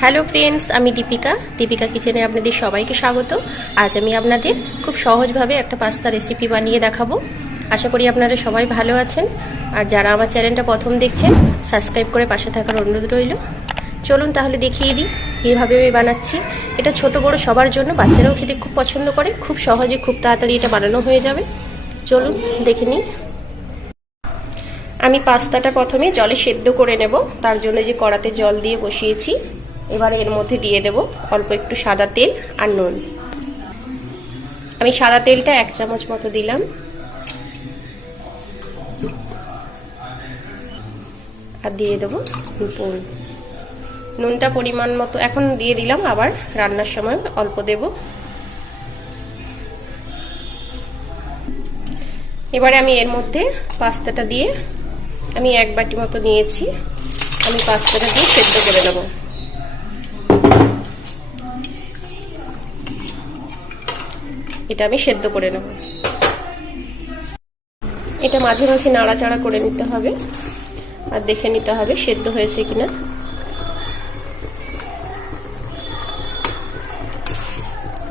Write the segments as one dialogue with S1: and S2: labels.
S1: Hello friends, আমি দীপিকা। দীপিকা কিচেনে আপনাদের সবাইকে স্বাগত। আজ আমি আপনাদের খুব সহজভাবে একটা পাস্তা রেসিপি বানিয়ে দেখাবো। আশা করি আপনারা সবাই ভালো আছেন। আর যারা আমার চ্যানেলটা প্রথম দেখছেন সাবস্ক্রাইব করে পাশে থাকার অনুরোধ রইল। চলুন তাহলে দেখিয়ে দিই কীভাবে আমি বানাচ্ছি। এটা ছোট বড় সবার জন্য, বাচ্চারাও খেতে খুব পছন্দ করে। খুব সহজে খুব তাড়াতাড়ি এটা বানানো হয়ে যাবে। চলুন দেখে নিই। আমি পাস্তাটা প্রথমে জলে সেদ্ধ করে নেব। তার জন্য যে কড়াতে জল দিয়ে বসিয়েছি। এবার এর মধ্যে দিয়ে দেব অল্প একটু সাদা তেল আর নুন। আমি সাদা তেলটা এক চামচ মতো দিলাম। আর দিয়ে দেবো নুন। নুনটা পরিমাণ মতো এখন দিয়ে দিলাম, আবার রান্নার সময় অল্প দেব। এবারে আমি এর মধ্যে পাস্তাটা দিয়ে আমি এক বাটি মতো নিয়েছি। আমি পাস্তাটা দিয়ে সেদ্ধ করে দেবো এটা আমি সেদ্ধ করে নেব। এটা মাঝে মাঝে নাড়াচাড়া করে নিতে হবে। আর দেখে নিতে হবে সেদ্ধ হয়েছে কিনা।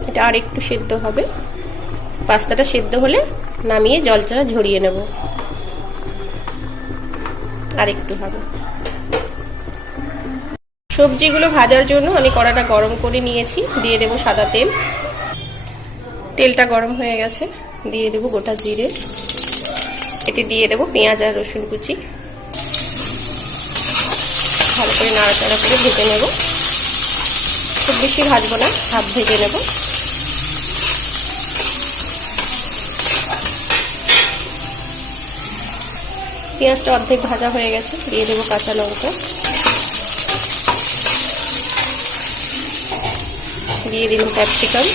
S1: এটা আর একটু সেদ্ধ হবে। পাস্তাটা সেদ্ধ হলে নামিয়ে জলচারা ঝরিয়ে নেব। আর একটু হবে। সবজিগুলো ভাজার জন্য আমি কড়াটা গরম করে নিয়েছি। দিয়ে দেব সাদা তেল। তেলটা গরম হয়ে গেছে, দিয়ে দেব গোটা জিরে। এতে দিয়ে দেব পেঁয়াজ আর রসুন কুচি। ভালো করে নাড়াচাড়া করে ভেজে নেব। খুব বেশি ভাজবো না, হাফ ভেজে নেব। পেঁয়াজটা অর্ধেক ভাজা হয়ে গেছে, দিয়ে দেবো কাঁচা লঙ্কা। দিয়ে দিলাম ক্যাপসিকাম।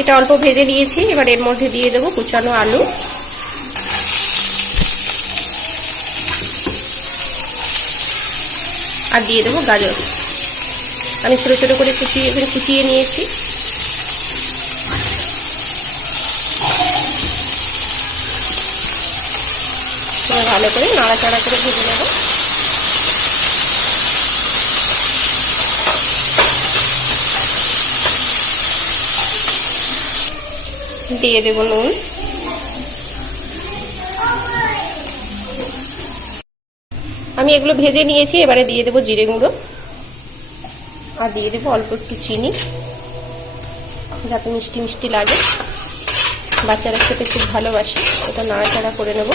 S1: এটা অল্প ভেজে নিয়েছি, এবার এর মধ্যে দিয়ে দেবো কুচানো আলু। আর দিয়ে দেবো গাজর। আমি ছোটো ছোটো করে কুচিয়ে, এখানে কুচিয়ে নিয়েছি। ভালো করে নাড়াচাড়া করে ভেজে নেব। দিয়ে দেব নুন। আমি এগুলো ভেজে নিয়েছি, এবারে দিয়ে দেবো জিরে গুঁড়ো। আর দিয়ে দেবো অল্প একটু চিনি, যাতে মিষ্টি মিষ্টি লাগে। বাচ্চারা খেতে খুব ভালোবাসে এটা নাড়াচাড়া করে নেব।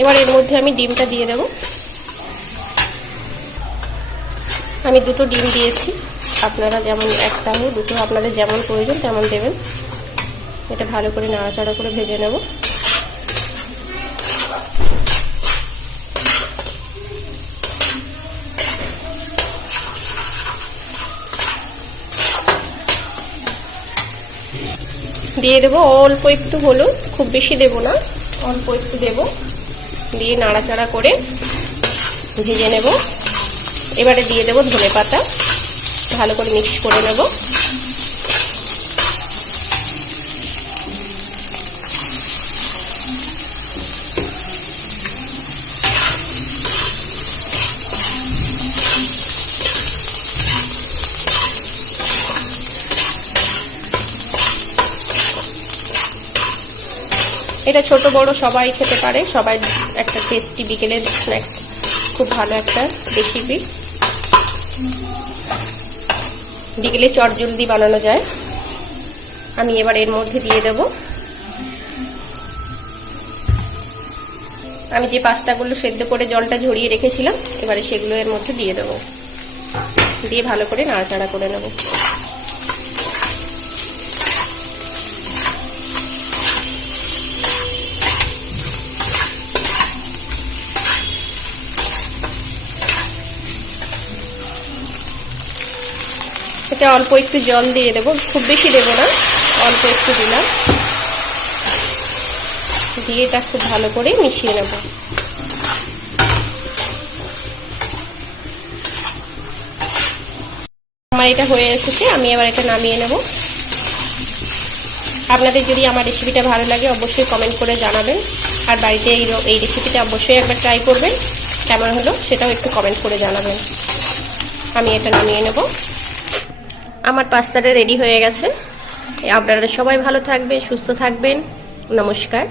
S1: এবার এর মধ্যে আমি ডিমটা দিয়ে দেব। আমি দুটো ডিম দিয়েছি। আপনারা যেমন একটা হোক দুটো আপনাদের যেমন প্রয়োজন তেমন দেবেন। এটা ভালো করে নাড়াচাড়া করে ভেজে নেব। দিয়ে দেবো অল্প একটু হলুদ, খুব বেশি দেব না, অল্প একটু দেব। দিয়ে নাড়াচাড়া করে ভেজে নেব। এবারে দিয়ে দেবো ধনে পাতা। ভালো করে মিক্স করে নেব। এটা ছোট বড় সবাই খেতে পারে। সবাই একটা টেস্টি বিকেলের স্ন্যাক্স খুব ভালো একটা রেসিপি বিকেলে চট জলদি বানানো যায়। আমি এবার এর মধ্যে দিয়ে দেব। আমি যে পাস্তাগুলো সেদ্ধ করে জলটা ঝরিয়ে রেখেছিলাম, এবারে সেগুলো এর মধ্যে দিয়ে দেব। দিয়ে ভালো করে নাড়াচাড়া করে নেব। এতে অল্প একটু জল দিয়ে দেবো। খুব বেশি দেবো না, অল্প একটু দিলাম। দিয়ে এটা খুব ভালো করে মিশিয়ে নেব। আমার এটা হয়ে এসেছে, আমি এবার এটা নামিয়ে নেব। আপনাদের যদি আমার রেসিপিটা ভালো লাগে, অবশ্যই কমেন্ট করে জানাবেন। আর বাড়িতে এই এই রেসিপিটা অবশ্যই একবার ট্রাই করবেন। কেমন হলো সেটাও একটু কমেন্ট করে জানাবেন। আমি এটা নামিয়ে নেব। আমার পাস্তাটা রেডি হয়ে গেছে। আপনারা সবাই ভালো থাকবেন সুস্থ থাকবেন। নমস্কার।